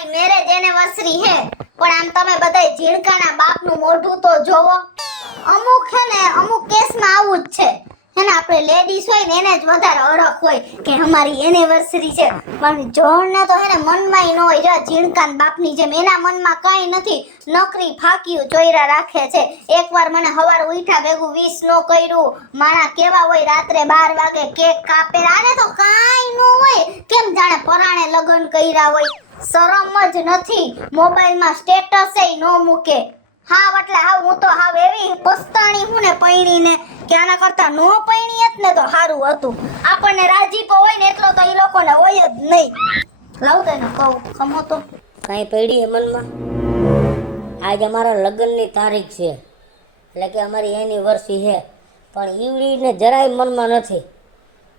મારી marriage anniversary હે, પણ આમ તમે બધાય ઝીણકાના બાપનું મોઢું તો જોવો. અમુક હે ને અમુક કેસમાં આવું જ છે. હે ને આપણે લેડીઝ હોય ને એને જ વધારે અરખ હોય કે અમારી એનિવર્સરી છે. પણ જોણને તો હે ને મનમાંય ન હોય. જો ઝીણકાન બાપની જેમ એના મનમાં કાંઈ નથી, નકરી ફાક્યું ચોયરા રાખે છે. એકવાર મને હવાર ઉઠ્યા ભેગું 20 નો કર્યું. માણા કેવા હોય, રાત્રે 12 વાગે કેક કાપે. આને તો કાંઈ ન હોય, કેમ જાણે પરાણે લગ્ન કર્યા હોય. શરમ જ નથી. મોબાઈલમાં સ્ટેટસય ન મૂકે. હાવ એટલે હાવ હું તો હાવ એવી પસ્તાણી હું ને પૈણીને કે આના કરતા નો પૈણી જ ને તો સારું હતું. આપણને રાજીપો હોય ને એટલો તો ઈ લોકોને હોય જ નહીં. લાવ તને કહું ખમો તો કાંઈ પડી મનમાં? આજ અમારા લગ્નની તારીખ છે, એટલે કે અમારી એનિવર્સરી છે, પણ ઈવડીને જરાય મનમાં નથી.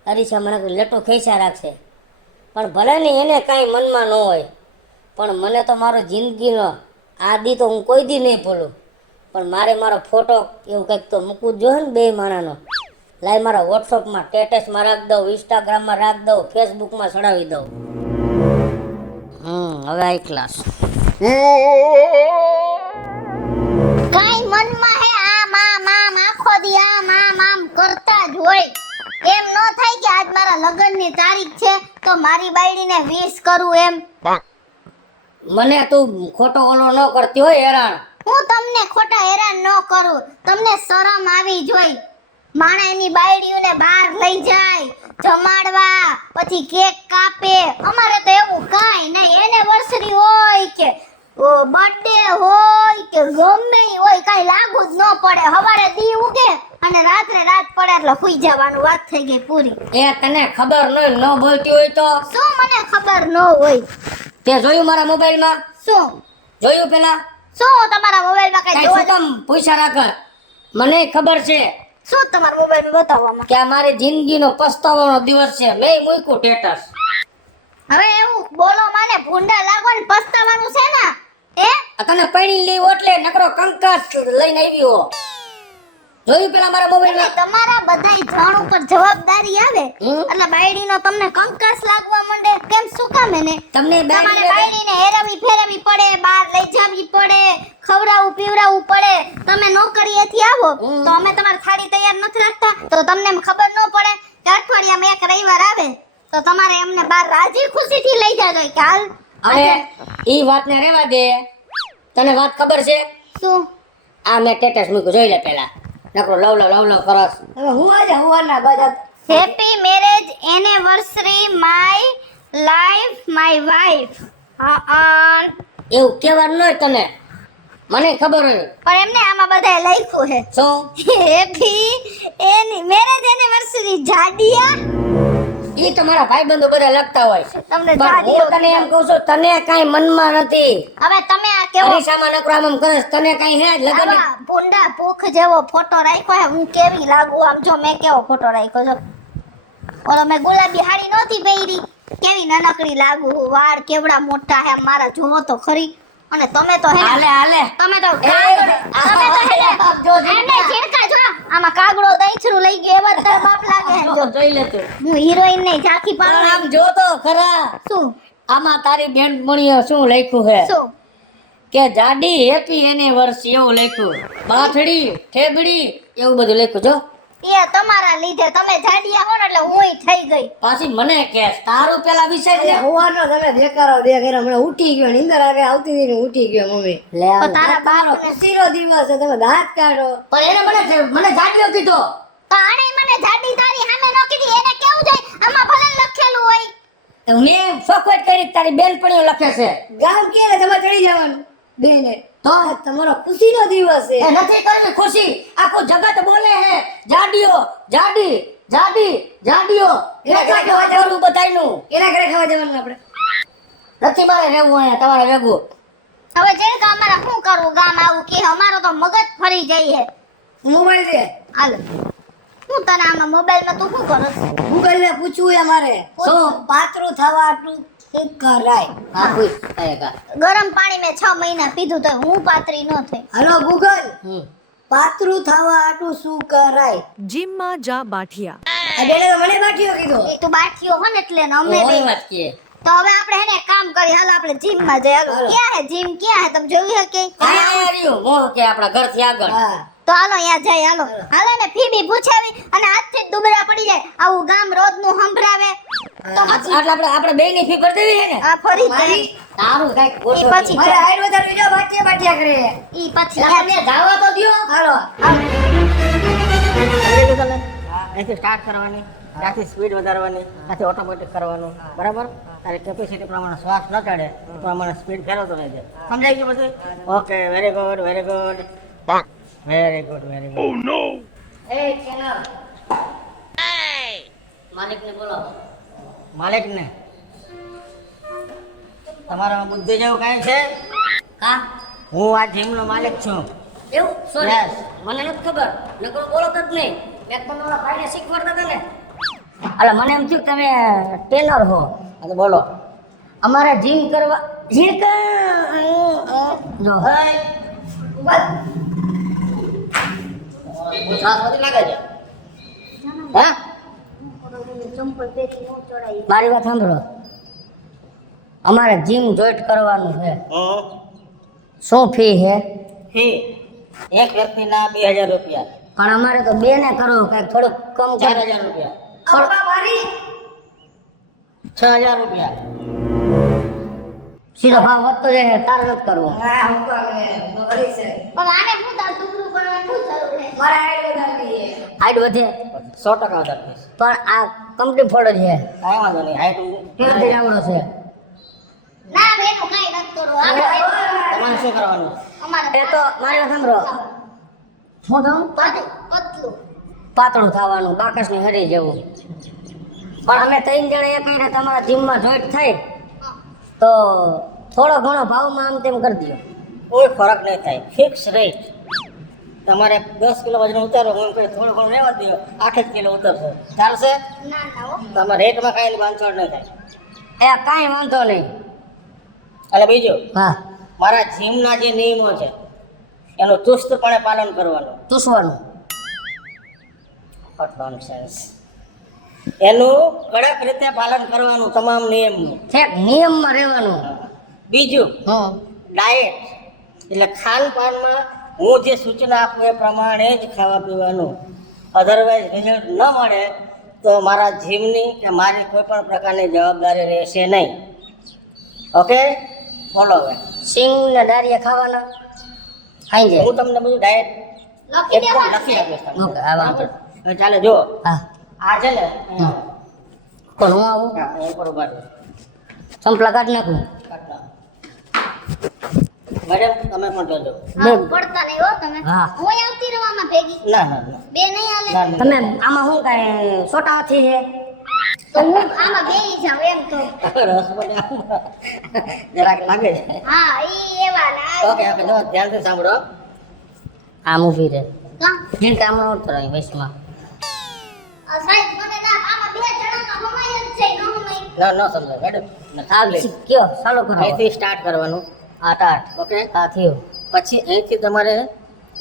અરીસા મને લેટો ખેંચા રાખશે, પણ ભલે ને એને કાંઈ મનમાં ન હોય, પણ મને તો મારો જિંદગીનો આ દી તો હું કોઈ દી નહીં ભૂલું. પણ મારે મારો ફોટો એવું કંઈક તો મૂકવું જોઈએ ને બે માણાનો. લાઈ મારા વોટ્સઅપમાં સ્ટેટસમાં રાખ દઉં, ઇન્સ્ટાગ્રામમાં રાખ દઉં, ફેસબુકમાં ચડાવી દઉં. હવે આઈ ક્લાસ કાંઈ મનમાં હે આમ આખો દી આમ કરતા જ હોય. એમ નો થાય કે આજ મારા લગ્નની તારીખ છે તો મારી બાયડીને વિશ કરું એમ. મને તું ખોટો ઓલો ન કરતી હોય હેરાન. હું તમને ખોટા હેરાન ન કરું. તમને શરમ આવી જોઈ. માણા એની બાયડીઓને બહાર લઈ જાય જમાડવા, પછી કેક કાપે. અમારે તો એવું કાંઈ નહીં. એનિવર્સરી હોય કે બર્થડે હોય કે ગમે ઈ હોય, કાંઈ લાગુ જ ન પડે. સવારે દી ઉગે અને રાત્રે રાત પડે એટલે સુઈ જવાનું. વાત થઈ ગઈ પૂરી. એ તને ખબર ન બોલતી હોય તો શું મને ખબર ન હોય? તે જોયું મારા મોબાઈલમાં? શું જોયું પેલા? શું તમારા મોબાઈલમાં કઈ જોવા? શું પૂછા રાખ? મને ખબર છે શું તમારા મોબાઈલમાં બતાવવામાં કે આ મારી જિંદગીનો પસ્તાવાનો દિવસ છે. મેં મૂક્યું સ્ટેટસ. હવે એવું બોલો માને ભૂંડા લાગો ને પસ્તાવાનું છે ને? તને પૈણી લેવો એટલે નકરો કંકાસ લઈને આવ્યો. જોયું પેલા મારા મોબાઈલમાં? તમારા બધાય જણ ઉપર જવાબદારી આવે એટલે બાયડીનો તમને કંકાસ લાગવા માંડે. કેમ શું કામ એને? તમને બાયડીને હેરાવી ફેરવી પડે, બહાર લઈ જવી પડે, ખવડાવવું પીવડાવવું પડે. તમે નોકરીએથી આવો તો અમે તમારી થાળી તૈયાર નથી રાખતા તો તમને ખબર ન પડે કે અઠવાડિયામાં એક રવિવાર આવે તો તમારે એમને બહાર રાજી ખુશીથી લઈ જાજો કે હાલ. હવે ઈ વાતને રહેવા દે. તને વાત ખબર છે? શું? આ મેં સ્ટેટસ મૂક્યું, જોઈ લે પેલા. નકરો લવ કરસ. હવે હું આજે હુવાના બાદ happy marriage anniversary my life my wife. એવું કહેવાનું ન હોય તને. મને ખબર હોય પણ એમને આમાં બધાએ લખ્યું છે શું હેપી મેરેજ એનિવર્સરી જાડિયા. ઈ તો મારા ભાઈબંધો બધા લખતા હોય. તમને પણ હું તને એમ કહું છું, તને કાંઈ મનમાં નથી. હવે તમે આ કેવો અરીસામાં નકરો આમ કરસ, તને કાંઈ હે લગન? આવા ભૂંડા ભૂખ જેવો ફોટો રાખ્યો હે. હું કેવી લાગુ? આમ જો મેં કેવો ફોટો રાખ્યો છે. ઓલો મેં ગુલાબી હાડી નહોતી પહેરી, કેવી નાનકડી લાગુ. વાળ કેવડા મોટા હે મારા, જોવો તો ખરી. અને તમે તો હે હાલે તમે તો એમને છેડકા જો આમાં કાગડો દઈછરું લઈ ગયો એવા તાર બાપ લાગે હે. જો જોઈ લે તું. હું હિરોઈન નહીં, ઝાંખી પાડું. આમ જો તો ખરા. શું આમાં તારી બેનપણીઓ શું લખ્યું હે શું? કે જાડી હેપી એનિવર્સરી એવું લખ્યું. બાથડી ઠેબડી એવું બધું લખ્યું. જો એ તમારા લીધે તમે જાડિયા હો ને એટલે હુંય થઈ ગઈ. પાછી મને કે તારું પેલા વિષય લે. હોવાનો તમે દેખાડો દે કરે. હમણાં ઉઠી ગયો, નીંદર આવે આવતી હતી ને ઉઠી ગયો મમ્મી. લે તો તારા બાપ ખુશીનો દિવસ છે, તમે દાંત કાઢો. પણ એને મને જાડ્યો કીધો. તો આણે મને જાડી તારી સામે નો કીધી. એને કેવું જોઈએ? આમાં ભલે લખેલું હોય. તો મેં ફોકટ કરી તારી બેનપણીઓ લખે છે. ગામ કે તમે ચડી જવાનું બેને. તો આ તમારો ખુશીનો દિવસ છે. એ નથી કરવી ખુશી. આખું જગત બોલે હે જાડીઓ જાડી જાડી જાડીઓ. એના ઘરે ખાવા જવાનું બધાયનું. એના ઘરે ખાવા જવાનું આપણે. નથી મારે રહેવું અહીંયા તમારે ભેગું. હવે જે કે અમારે શું કરવું? ગામ આવું કે અમારો તો મગજ ફરી જાય હે. મોબાઈલ દે. હાલ હું તને આમાં મોબાઈલમાં તું શું કરસ? ગૂગલ ને પૂછવું એ મારે. શું પાતળું થવા આટલું શું કરાય? હા પૂછ કહેગા. ગરમ પાણી મેં 6 મહિના પીધું તો હું પાતળી ન થઈ. હલો ગૂગલ, પાતળું થવા આટલું શું કરાય? જીમમાં જા બાઠિયા. આ બેને તો મને બાટીઓ કીધો. એ તું બાઠિયો હો ને એટલે ને અમે ઓય બે વાત કે તો હવે આપણે હેને એક કામ કરી, હાલો આપણે જીમ માં જઈએ. હાલો, ક્યાં હે જીમ, ક્યાં હે તમે જોયું હે કે? મોહ કે આપણા ઘરથી આગળ. હા તો હાલો અહીંયા જઈએ. હાલો હાલો ને ફીબી પૂછાવી અને આજથી જ દુબળા પડી જાય. આવું ગામ રોજ નું સંભળાવે તો પછી એટલે આપણે બેયની ફી ભરી દેવી છે ને? આ ફરી મારી તારું કઈક ઈ ગોઠવો. પછી મારે હાઈટ વધારે બીજો બાટિયા કરે ઈ પછી એટલે તમને જાવા તો દ્યો. હાલો અહીંથી સ્ટાર્ટ કરવાની, ત્યાંથી સ્પીડ વધારવાની, ત્યાંથી ઓટોમેટિક કરવાનું, બરાબર? તારી કેપેસિટી પ્રમાણે શ્વાસ ન ચડે એ પ્રમાણે સ્પીડ ફેરવતો રહેજે. સમજાઈ ગયું બધું? Okay, very good, very good, very good, very good. એ કેનાલ માલિકને બોલાવો. માલિકને તમારા બુદ્ધિ જેવું કાંઈ છે? હા હું આ જીમનો માલિક છું. એવું? Sorry, Yes. મને નથી ખબર. નકરો બોલત જ નહીં. એક તો મારા ભાઈને શીખવાડતા હતા ને. એટલે મને એમ થયું કે તમે ટ્રેનર હો. હા તો બોલો. અમારે જીમ કરવા જો બહુ શ્વાસ વધી લાગે છે. હા? મારી વાત સાંભળો. અમારે જીમ જોઈન્ટ કરવાનું છે. શું ફી છે? ફી એક વ્યક્તિના 2000 રૂપિયા, પણ અમારે તો બે ને કરવું, કઈક થોડુંક કમ કરો. 4000 રૂપિયા, આપા મારી 6000 રૂપિયા. સીધો ભાવ વધતો જાય, તારે નથી કરવું. હા હું તો હવે બગડી છે પણ આને શું તાર દુબળું કરવાનું શું જરૂર છે? મારે હાઈટ વધારે છે હાઈટ વધે 100% વધારે થશે. પણ આ કંપની ફોડ છે. કાંઈ વાંધો નહીં, હાઈટ કેવી આવડો છે? ના બેનું કાઈ નથી કરવું. આપણે તમારે શું કરવાનું? અમારે એ તો મારી વાત સાંભળો. શું થયું? પતલું પાતળું થવાનું, બાકસની હરી જેવું. પણ અમે 3 જણા એ કહીને તમારા જીમમાં જોઈન્ટ થાય તો થોડો ઘણો ભાવમાં આમ તેમ કરી દો. કોઈ ફરક નહીં થાય, ફિક્સ રેટ. તમારે 10 કિલો વજન ઉતારો, હું એમ કહી થોડું ઘણું રહેવા દો, 8 જ કિલો ઉતરશે, ચાલશે? ના ના હો. તમારા રેટમાં કાંઈ બાંધછોડ નહીં થાય. એ કાંઈ વાંધો નહીં. એટલે બીજું, હા, મારા જીમના જે નિયમો છે એનું ચુસ્તપણે પાલન કરવાનું. ચૂસવાનું. What nonsense. એનું કડક રીતે પાલન કરવાનું, તમામ નિયમનું. ઠેક નિયમમાં રહેવાનું. બીજું, હં. ડાયટ એટલે ખાનપાનમાં હું જે સૂચના આપું એ પ્રમાણે જ ખાવા પીવાનું. અધરવાઇઝ રિઝલ્ટ ન મળે તો મારા જીમની કે મારી કોઈ પણ પ્રકારની જવાબદારી રહેશે નહીં. ઓકે, બોલો હવે. સિંગ ને દાળિયા ખાવાના ખાઈ જાય. હું તમને બધું ડાયટ લખી એકદમ દેવાનું લખી આપીશ તમને. ઓકે, આ વાંધો. હવે ચાલે જો, હા, આ છે ને પણ હું આવું હા, એ ઉપર ઉભા રહો. સંપલા કાઢી નાખું. મેડમ તમે પણ જોજો. હા, પડતા નહીં હો તમે. હા. હું આવતી રહેવામાં ભેગી. ના ના ના બે નહીં હાલે. ના, ના. તમે આમાં શું કાંઈ સોટા હાથી છે? તો હું આમાં બેહી જાઉં એમ તો. રસ મને આમ જરાક લાગે છે. હા, ઈ એવા ના. ઓકે ઓકે, જો ધ્યાનથી સાંભળો. આમ ઊભી રહે. કા? જીન કામ ન ઉતરાય વૈશમાં. સાહેબ મને ના આમાં બે જણામાં હમાય જ છે, ન હમાય. ના ન સમજાય મેડમ. આ કયો ચાલો કરો. અહીંથી સ્ટાર્ટ કરવાનું. 8 ઓકે, આ થયું. પછી અહીંથી તમારે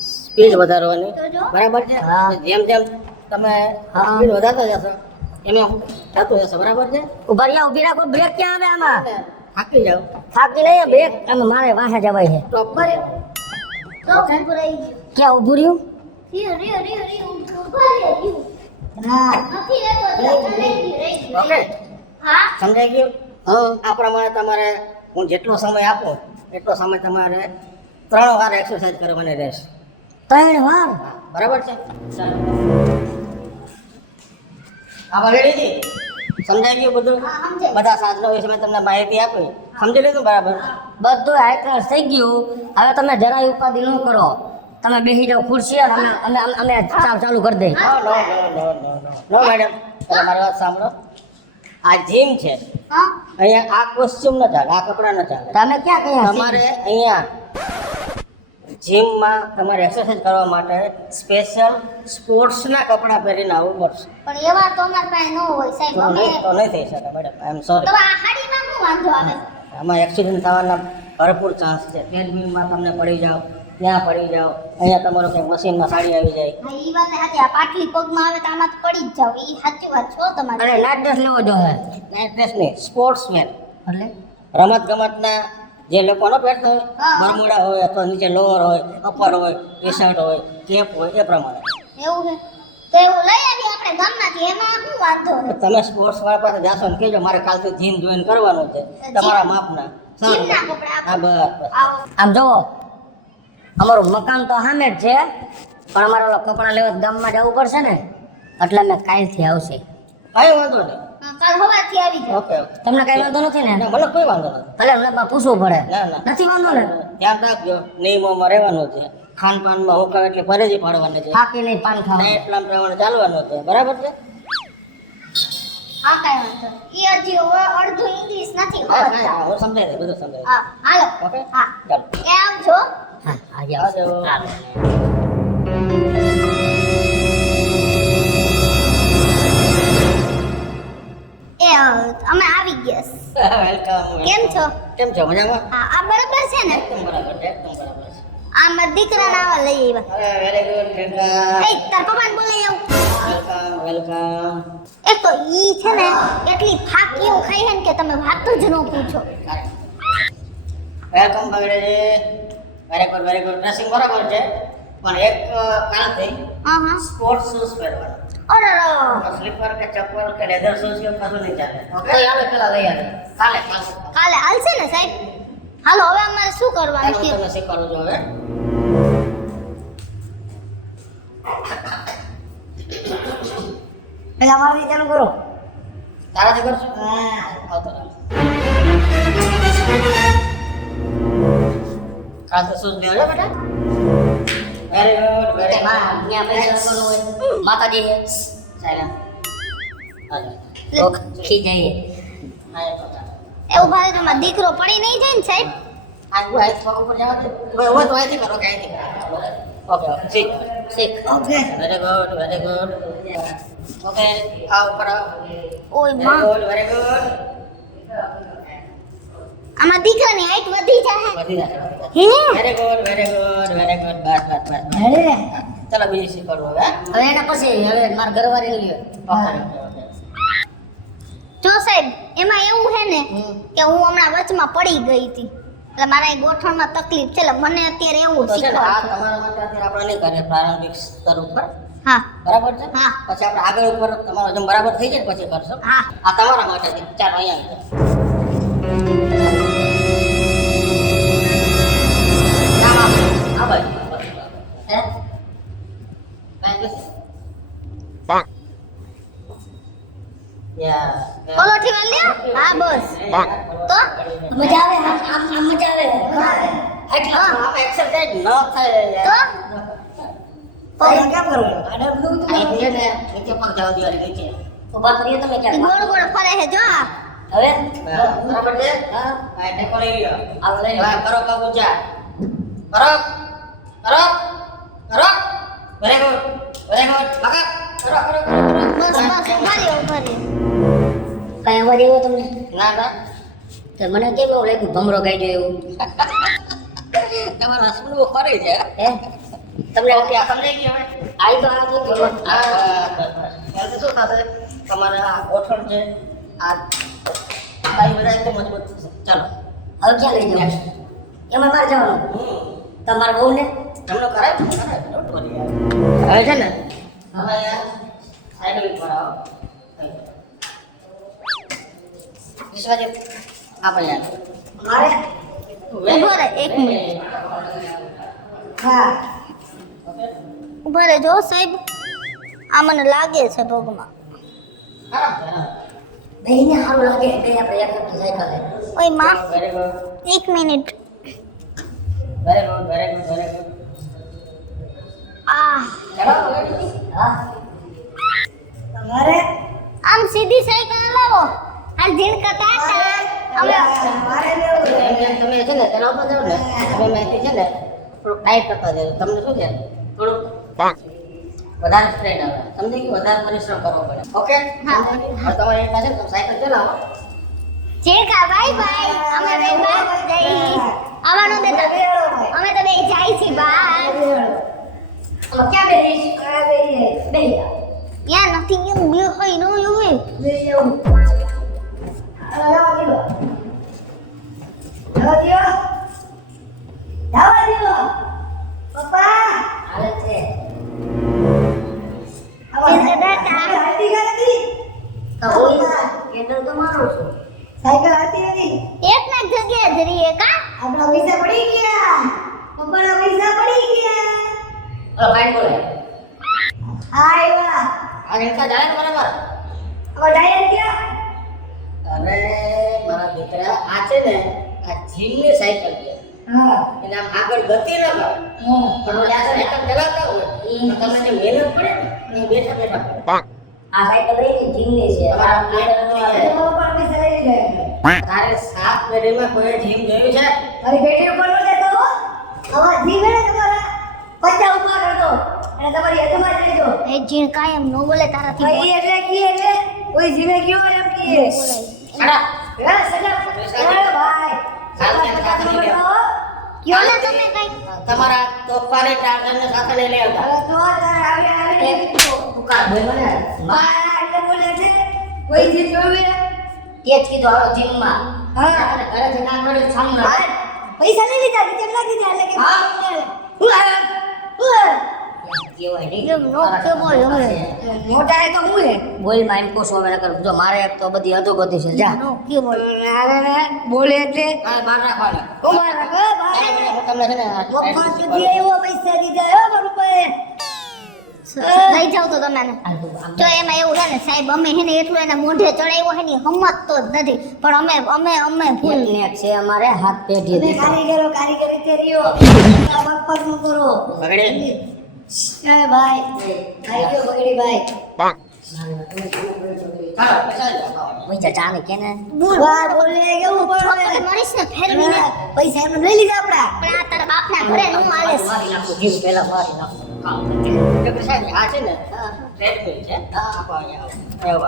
સ્પીડ વધારવાની. તો જો. બરાબર છે? હા. જેમ જેમ તમે હા. સ્પીડ વધારતા જશો એમાં થતું જશે. બરાબર છે? ઉભા રહ્યા, ઊભી રાખો. બ્રેક ક્યાં આવે આમાં? થાકી જાઓ. થાકી નહીં બ્રેક. આમાં મારે વાહે જવાય છે. સ્ટોપ કરે. તો ઊભું રહી ગયું. ક્યાં ઊભું રહ્યું? રહ્યું, ઊભા રહ્યું. હા. નથી રહેતો, રહી ગયું. ઓકે, હા. સમજાઈ ગયું? હા. આ પ્રમાણે તમારે હું જેટલો સમય આપું એટલો સમય તમારે 3 વાર એક્સરસાઇઝ કરવાની રહેશે. 3 વાર. બરાબર છે? ચાલો. આમાં રેડીજી? સમજાઈ ગયું બધું? હા, સમજાય. બધા સાધનો વિશે મેં તમને માહિતી આપી. સમજી લીધું બરાબર? બધું હાઈ ક્લાસ થઈ ગયું. હવે તમે જરાય ઉપાધિ ન કરો. તમે બેસી જાઓ ખુરશી અને અમે અમે અમે ચાલુ કરી દઈએ. નો નો નો નો નો નો મેડમ, તમે મારી વાત સાંભળો. આ જીમ છે, હા. અહીંયા આ કોસ્ચ્યુમ ન ચાલે, આ કપડાં ન ચાલે. તમે ક્યાં કયા તમારે અહીંયા જીમમાં તમારે એક્સરસાઇઝ કરવા માટે સ્પેશિયલ સ્પોર્ટ્સના કપડાં પહેરીને આવવું પડશે. પણ એવા તો અમાર પાસે ન હોય સાહેબ. તો અમે નહીં થઈ શકે મેડમ, આઈ એમ તો સોરી. આ હાડીમાં શું વાંધો આવે? આમાં એક્સિડન્ટ થવાના ભરપૂર ચાન્સ છે. ટ્રેડમિલમાં તમને પડી જાઓ, ત્યાં પડી જાઓ, અહીંયા તમારો કંઈક મશીનમાં સાડી આવી જાય. હા, ઈ વાત સાચી. આ પાટલી પગમાં આવે તો આમાં તો પડી જ જાવ. ઈ સાચી વાત છો તમારી. અરે નાઇટ ડ્રેસ લેવો જો હે. નાઇટ ડ્રેસ નહીં, સ્પોર્ટ્સ વેર. એટલે રમત ગમતના જે લોકો ન પહેરતા હોય હા. બરમુડા હોય અથવા નીચે લોઅર હોય અપર હોય ટી શર્ટ હોય કેપ હોય એ પ્રમાણે એવું છે તો એવું લઈ આવી આપણે ગામમાંથી એમાં શું વાંધો છે તમે સ્પોર્ટ્સ વાળા પાસે જાશો ને કહેજો મારે કાલથી જીમ જોઈન કરવાનું છે તમારા માપના જીમના કપડાં હા બસ આવો આમ જોવો અમારું મકાન તો સામે જ છે પણ અમારે ઓલા કપડાં લેવા ગામમાં જવું પડશે ને એટલે અમે કાલથી આવશે કાંઈ વાંધો નહીં હા, કાલ સવારથી આવી જાઓ ઓકે ઓકે તમને કઈ વાંધો નથી ને ના મને કોઈ વાંધો નથી ભલે મને પૂછવું પડે ના ના નથી વાંધો ને ધ્યાન રાખજો નિયમોમાં રહેવાનું છે ખાનપાનમાં હુકમ એટલે ફરજી પાડવાની છે થાકી નહીં પાન ખાવા ડાયટ પ્લાન પ્રમાણે ચાલવાનું છે બરાબર છે હા કાંઈ વાંધો નહીં. ઈ હજી અડધું ઇંગ્લિશ નથી હા ખબર હા હું સમજાય દે બધું સમજાય હા હાલો ઓકે હા ચાલો એ આવજો હા આજે આવજો. આવશે હાલો. એ અમે આવી ગયા વેલકમ કેમ છો કેમ છો મજામાં હા આ બરાબર છે ને એકદમ બરાબર છે એકદમ બરાબર છે આ મારા દીકરાને આવા લઈ આવ્યા અરે વેરી ગુડ બેટા એ તાર પપ્પાને બોલાઈ આવું વેલકમ વેલકમ એક તો ઈ છે ને એટલી ફાકી એવું ખાઈ છે ને કે તમે વાત જ ન પૂછો વેલકમ બગડેજી વેરી ગુડ ડ્રેસિંગ બરાબર છે પણ એક કાલથી હા હા સ્પોર્ટ્સ શૂઝ પહેરવાના અરે સ્લીપર કે ચપ્પલ કે લેધર શૂઝ કે કશું નહીં ચાલે ઓકે તો હાલો પેલા લઈ આવે કાલે કાલે કાલે હાલશે ને સાહેબ હાલો હવે અમારે શું કરવાનું હું છે તમને શીખવાડું છું હવે પેલા અમારે ચાલુ કરો તારાથી કરશો આવતો રહે. કાલે શૂઝ પહેરજો બેટા વેરી ગુડ વેરી માં ત્યાં પૈસા લખવાનું હોય માતાજી છે સાયલેન્ટ હાલો તો ખી જઈએ હા એ તો ચાલે. એવું ભાઈ તમારો દીકરો પડી નહીં જાય ને સાહેબ આ હું આઈ પગ ઉપર જવા દે હવે તો આઈથી કરો કે આઈથી કરો ઓકે ઠીક શીખ ઓકે વેરી ગુડ ઓકે આ ઉપર ઓય માં વેરી ગુડ આમાં દીકરાની હાઈટ વધી જાય વધી જાય હે વેરી ગુડ બસ હેડે ચાલો બીજી શીખવાડું હવે હવે એના પછી હવે મારા ઘરવાળી લઈએ ઓકે જો સાહેબ એમાં એવું છે ને કે હું હમણાં વચમાં પડી ગઈ હતી એટલે મારા એ ગોઠણમાં તકલીફ છે એટલે મને અત્યારે એવું તો છે ને આ શીખવાડો તમારા માટે અત્યારે આપણે નહીં કરીએ પ્રારંભિક સ્તર ઉપર હા બરાબર છે હા. પછી આપણે આગળ ઉપર તમારો જેમ બરાબર થઈ જાય પછી કરશો હા આ તમારા માટે છે. ચાલો અહીંયા આ બાજુ હે કાંઈ નથી. યા ઓલોથી વાળ લ્યો હા બસ તો મજા આવે આમ મજા આવે એટલા આમ એક્સરસાઇઝ ન થાય તો યાર પગ કેમ કરવું આડે બ્લુ અહીં છે ને નીચે પગ જવા દેવાની નીચે ઉભા કરીએ તમે ઈ ક્યાં ગોળ ગોળ ફરે છે જો આ. હવે બરાબર છે હા આ ટેકો લઈ લ્યો આ લઈ લો. હવે કરો પગ ઊંચા કરો કરો કરો વેરી ગુડ પકડ કરો કરો બસ બસ ઉભા રહ્યો કઈ અવાજ આવ્યો તમને ના ના તો મને કેમ એવું લાગ્યું ભમરો ગાઈ ગયો એવું તમારા હસબન્ડ બહુ ફરી છે હે તમને ઓકે આ સમજાઈ ગયું હવે આઈ તો આ તો ચલો એનાથી શું થશે તમારે આ ગોઠણ છે આ બાઈ બધા એકદમ મજબૂત થશે ચાલો હવે ક્યાં લઈ જાવ એમાં મારે જવાનું તમારા બહુ ને એમનો કરાય ડોન્ટ વરી હવે છે ને હવે સાઈડ ઉપર આવો વિશ્વજીત આપણે મારે ઉભો રહે એક મિનિટ હા ઉભા રહે જો સાહેબ આ મને લાગે છે પગમાં બેયને સારું લાગે બે આપણે એક હપ્તો જાય કરે ઓય માં વેરી ગુડ એક મિનિટ વેરી ગુડ આ ચાલો હા તમારે આમ સીધી સાઈકલ લાવો હાલ ઝીણકા ટાટા હવે મારે લેવું એમ તમે છે ને ચલાવતા જાઓ ને તમે મેથી છે ને થોડુંક ટાઈટ કરતા જાઓ તમને શું છે થોડુંક વધારે સ્ટ્રેન આવે સમજી ગયું વધારે પરિશ્રમ કરવો પડે ઓકે હા. હવે તમારે એટલા છે ને તમે સાયકલ ચલાવો ઝીણકા બાય બાય અમે બે બાય જઈ આવવાનું દેતા અમે તો બે જાય છે બાય આમાં ક્યાં બેહીશ બે યા નથી એમ ગયો હોય નો હોય બે એવું જવા દ્યો. જવા દ્યો. પપ્પા હાલે છે હાલતી કા નથી? તો હોય કેન્ડલ તો મારો છું સાયકલ હાલતી નથી. એક ના જગ્યાએ જ રહીએ કા આપણા પૈસા પડી ગયા. પપ્પાના પૈસા પડી ગયા. ભાઈ બોલે આવ્યા. આ રીક્ષા જાય ને બરાબર હવે ડાયર ગયા. અરે મારા દીકરા આ છે ને આ જીમની સાયકલ છે હા. એને આમ આગળ ગતિ ન કર પણ ઓલી આ સાયકલ ચલાવતા હોય તો તમને જે મહેનત પડે ને એ બેઠા બેઠા પડે. આ સાયકલ રહી જીમની છે તમારા પ્લેન નો આવે. પપ્પાના પૈસા લઈ જાય. તારે 7 પેઢીમાં કોઈ જીમ જોયું છે? મારી બેટી ઉપર ન જતો હો. હવે જીવે ને તમારા પૈસા ઉપર હતો અને તમારી યજમાન લેજો. એ જીણ કાયમ નો બોલે તારાથી ભાઈ એટલે કી એટલે કોઈ જીવે ગયો એમ કીએ. સાડા હે સજા. અરે ભાઈ. ચાલ ત્યાં સાથે લઈ લે. કયો ને તમે કઈ તમારા તોફાની ટાર્ઝનને સાથે લઈ લે આવતા. હવે તો તાર આવી પુકાર બોલ મને મારા એટલે બોલે છે કોઈ જીવ જોવે. તે જ કીધું હવે જીમમાં હા. ઘરે થી ના કરી સામે હા. પૈસા લઈ લીધા નીચે નાખી દીધા એટલે કે હા. હું આવ્યા. કેવાય નહીં એમ નો કે બોલ હવે મોટા એ તો હું હે. બોલ માં એમ કોશો હવે કર જો મારે એક તો બધી અધોગતિ છે જા નો કે બોલ બોલે એટલે હા, બહાર રાખવાના. ઉમારા ગો ભાઈ. હું તમને છે ને આ મફત સુધી એવો પૈસા દીધા હો મારું ભાઈ. લઈ જાવ તો તમે આને. જો એમાં એવું છે ને સાહેબ અમે હે ને એટલું એના મોઢે ચડાવ્યો હે ને હમતો જ નથી પણ અમે ભૂલ એક છે અમારે હાથ પેઢી તમે દીધી કારીગરી તે રહ્યો બકપક નું કરો. બગડે. એ ભાઈ આઈ ગયો બગડી ભાઈ. ચાલો, પૈસા જ આપો. પૈસા ચાલે કે ને વાહ બોલે કેવું છોકરી પડે. મળીશ ને ફેરવીને પૈસા એમને લઈ લીધા આપડા. પણ આ તારા બાપના ઘરે નું આલે છે. મારી નાખું જીવ પહેલા મારી નાખું કામ ડોક્ટર સાહેબ, આ છે ને ટ્રેડમિલ છે. આપો અહીંયા આવો. આવો,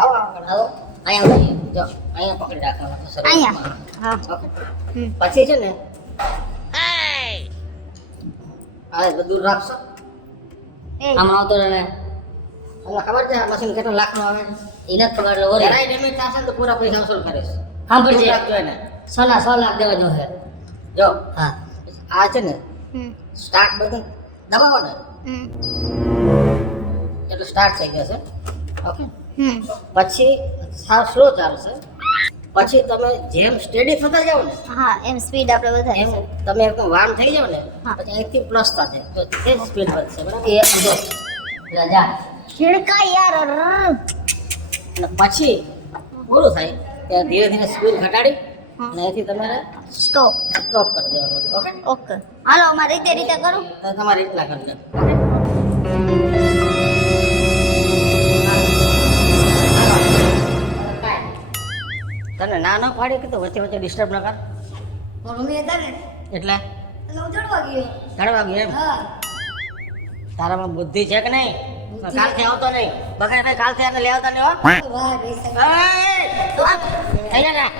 આવો, આવો. આવો અહીંયા આવો જો, અહીંયા પકડી રાખવાનું છે શરૂઆતમાં. અહીંયા હા ઓકે. પછી છે ને આ બધું રાખશો. એ આમાં આવતો રહે તમને ખબર છે આ મશીન કેટલા લાખનું આવે? એ નથી ખબર એટલે ઓરી જરાય ડેમેજ થશે ને તો પૂરા પૈસા વસૂલ કરીશ. સાંભળજે રાખજો એને. 6 લાખ દેવા જો હે જો, હા આ છે ને હમ સ્ટાર્ટ બટન દબાવો ને હમ એટલે સ્ટાર્ટ થઈ જશે. ઓકે. હમ પછી સાવ સ્લો ચાલશે. પછી તમે જેમ સ્ટેડી થતા જાવ ને હા એમ સ્પીડ આપણે એમ વધારે તમે એકદમ વાર્મ થઈ જાવ ને હા. પછી અહીંથી પ્લસ થશે તો તે સ્પીડ વધશે બરાબર. એ જો જા જા ખીડકા યાર અને પછી પૂરું થાય ત્યારે ધીરે ધીરે સ્પીડ ઘટાડી અને અહીંથી તમારે સ્ટોપ સ્ટોપ કરી દેવાનું. ઓકે. ઓકે હાલો અમારે રીતે કરું તો તમારી રીતના કરી લે. તને ના ન પાડી કે તો વચ્ચે વચ્ચે ડિસ્ટર્બ ન કર પણ હું હતા ને એટલે એટલે હું ચડવા ગયો. ચડવા ગયો એમ. હા. તારામાં બુદ્ધિ છે કે નહીં? કાલથી આવતો નહીં બગાડ ભાઈ, કાલથી આને લઈ આવતા નહીં હો. વાહ પૈસા અહીંયા જા.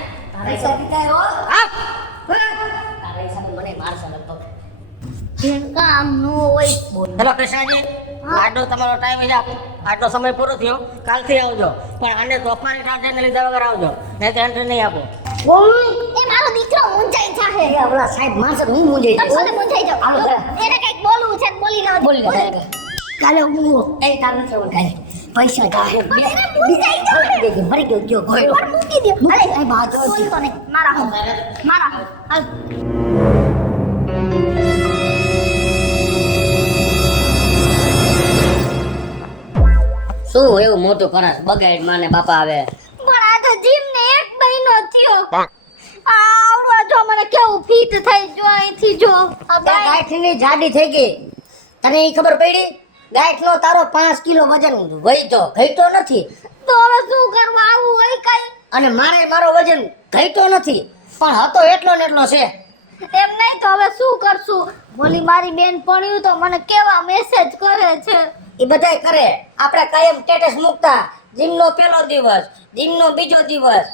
પૈસા દીધા હો. આપ. તારા હિસાબે મને મારશે લગભગ ખીડકા આમ નો હોય હેલો કૃષ્ણજી, આજનો તમારો ટાઈમ છે, આજનો સમય પૂરો થયો. કાલથી આવજો પણ આને તોફાની ટાર્ઝનને લીધા વગર આવજો, નહીં તો એન્ટ્રી નહીં આપો. એ મારો દીકરો મૂંઝાઈ જાહે એ ઓલા સાહેબ મારશે તો હું મૂંઝાઈ તમે જઈશ ભલે મૂંઝાઈ જાઓ હાલો, ઘરે. એને કઈક બોલવું છે તો બોલી ના બોલી લે કાલે હું એ તાર નથી ઓળ કાઈ પૈસા જા હે મૂંઝાઈ જાઓ ને. ભરી ગયો ગયો ગયો પર મૂકી દો અરે એ બાજુ બોલતો નહીં મારા હાલ શું એવું મોટું કરસ બગાડ માને બાપા આવે પણ આ તો જીમ ને 1 મહિનો થયો આવડો જો મને કેવું ફિટ થઈ જો અહીંથી જો આ બાય ગાંઠની જાડી થઈ ગઈ તને ઈ ખબર પડી ગાંઠનો તારો 5 કિલો વજન વહીતો ઘટ્યો નથી તો હવે શું કરવું આવું હોય કઈ અને મારો વજન ઘટ્યો નથી પણ હતો એટલો ને એટલો છે એમ નહીં તો હવે શું કરશું બોલી મારી બેન ભણ્યું તો મને કેવા મેસેજ કરે છે એ બધાય કરે આપણે કાયમ સ્ટેટસ મૂકતા જીમનો પહેલો દિવસ જીમનો બીજો દિવસ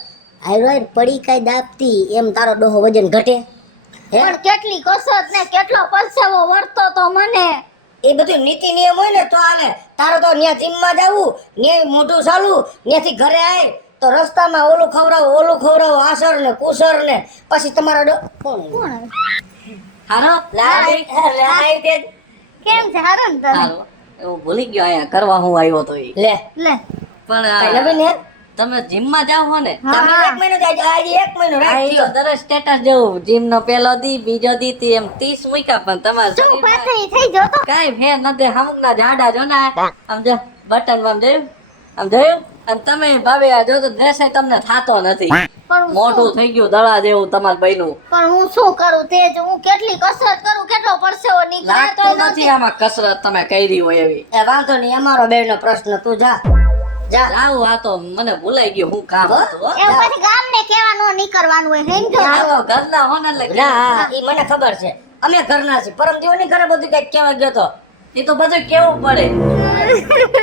હાઈલાઈટ પડી કાઈ દાબતી એમ તારો ડોહો વજન ઘટે હે પણ કેટલી કસરત ને કેટલો પરસેવો વળતો તો મને એ બધું નીતિ નિયમ હોય ને તો હાલે તારો તો ન્યા જીમમાં જાવું ન્યા મોઢું ચાલુ ન્યાથી ઘરે આય તો રસ્તામાં ઓલું ખવડાવો આસર ને કુસર ને પછી તમારા કોણ કોણ આવે? હારો લાઈ દે કેમ છે હારું ને તને? હારો એવું ભૂલી ગયો અહીંયા કરવા હું આવ્યો તો ઈ લે લે પણ કઈ નવીન હે તમે જીમ માં જાવ હો ને તમે 1 મહિનો આજે 1 મહિનો આ ઈ રાખ્યો તો દરરોજ સ્ટેટસ જેવું જીમ નો પેલો દી બીજો દી થી એમ 30 મૂક્યા પણ તમારા શું શરીરમાં પાથરી થઈ ગયો તો? કાંઈ ફેર નથી અમુક ના જાડા જો ને આમ જો બટન આમ જોયું અને તમે ભાવે આ જો તો ડ્રેસ તમને થાતો નથી પણ હું મોટું થઈ ગયું દડા જેવું તમાર બહેનું પણ હું શું કરું તે જ હું કેટલી કસરત કરું કેટલો પરસેવો નીકળે તો લાગતું નથી આમાં કસરત તમે કરી હોય એવી એ વાંધો નહીં અમારો બેનો પ્રશ્ન તું જા જાવ આ તો મને ભૂલાઈ ગયું હું કામ હતું હો. એવું પછી ગામને કહેવાનું નીકળવાનું હોય હેંજો આ તો ઘરના હો ને એટલે ના ઈ મને ખબર છે અમે ઘરના છીએ પરમ દિવસની ઘરે બધું કઈક કહેવા ગયો તો એ તો બધું કેવું પડે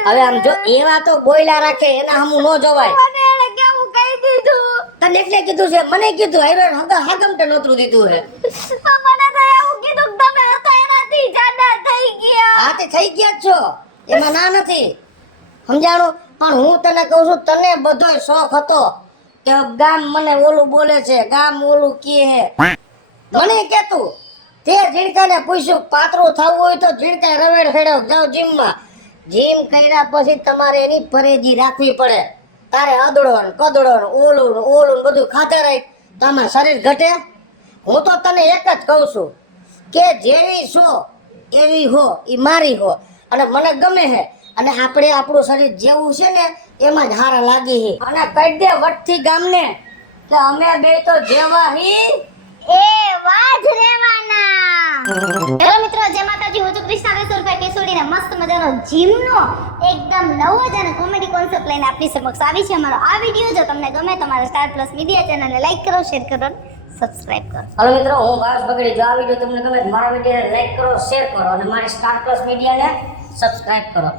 હવે આમ જો એવા તો બોયલા રાખે એના હમું ન જોવાય મને એને કેવું કહી દીધું તને એટલે કીધું છે મને કીધું હાઈરો હાગમટે નોતરું દીધું હે મને તો એવું કીધું કે તમે હતા એનાથી જાડા થઈ ગયા આ તે થઈ ગયા જ છો એમાં ના નથી સમજાણું પણ હું તને કહું છું તને બધોય શોખ હતો કે ગામ મને ઓલું બોલે છે ગામ ઓલું કહે હે મને કેતું તે જીણકાને પૂછ્યું પાતળું થવું હોય તો જીણકા રવેડ ફેડવ જાઓ જીમમાં જીમ કર્યા પછી તમારે એની પરેજી રાખવી પડે તારે અદડો ને કદડો ને ઓલું ને ઓલું ને બધું ખાતા રહી તો આમાં શરીર ઘટે હું તો તને એક જ કહું છું કે જેવી છો એવી હો એ મારી હો અને મને ગમે છે અને આપણે આપણું શરીર જેવું છે ને એમાં જ હારા લાગી છે અને કહી દે વટથી ગામને કે અમે બે તો જેવા હી એ વાજ રેવાના હેલો મિત્રો જય માતાજી હું છું કૃષ્ણા વેસુરભાઈ કેસોડીને મસ્ત મજાનો જીમનો એકદમ નવો જ અને કોમેડી કોન્સેપ્ટ લઈને આપની સમક્ષ આવી છે અમારો આ વિડીયો જો તમને ગમે તો મારા સ્ટાર પ્લસ મીડિયા ચેનલને લાઈક કરો શેર કરો અને સબસ્ક્રાઇબ કરો હાલો મિત્રો હું ભાસ બગડી જો આ વિડીયો તમને ગમે તો મારા વિડીયોને લાઈક કરો શેર કરો અને મારી સ્ટાર પ્લસ મીડિયાને સબસ્ક્રાઇબ કરો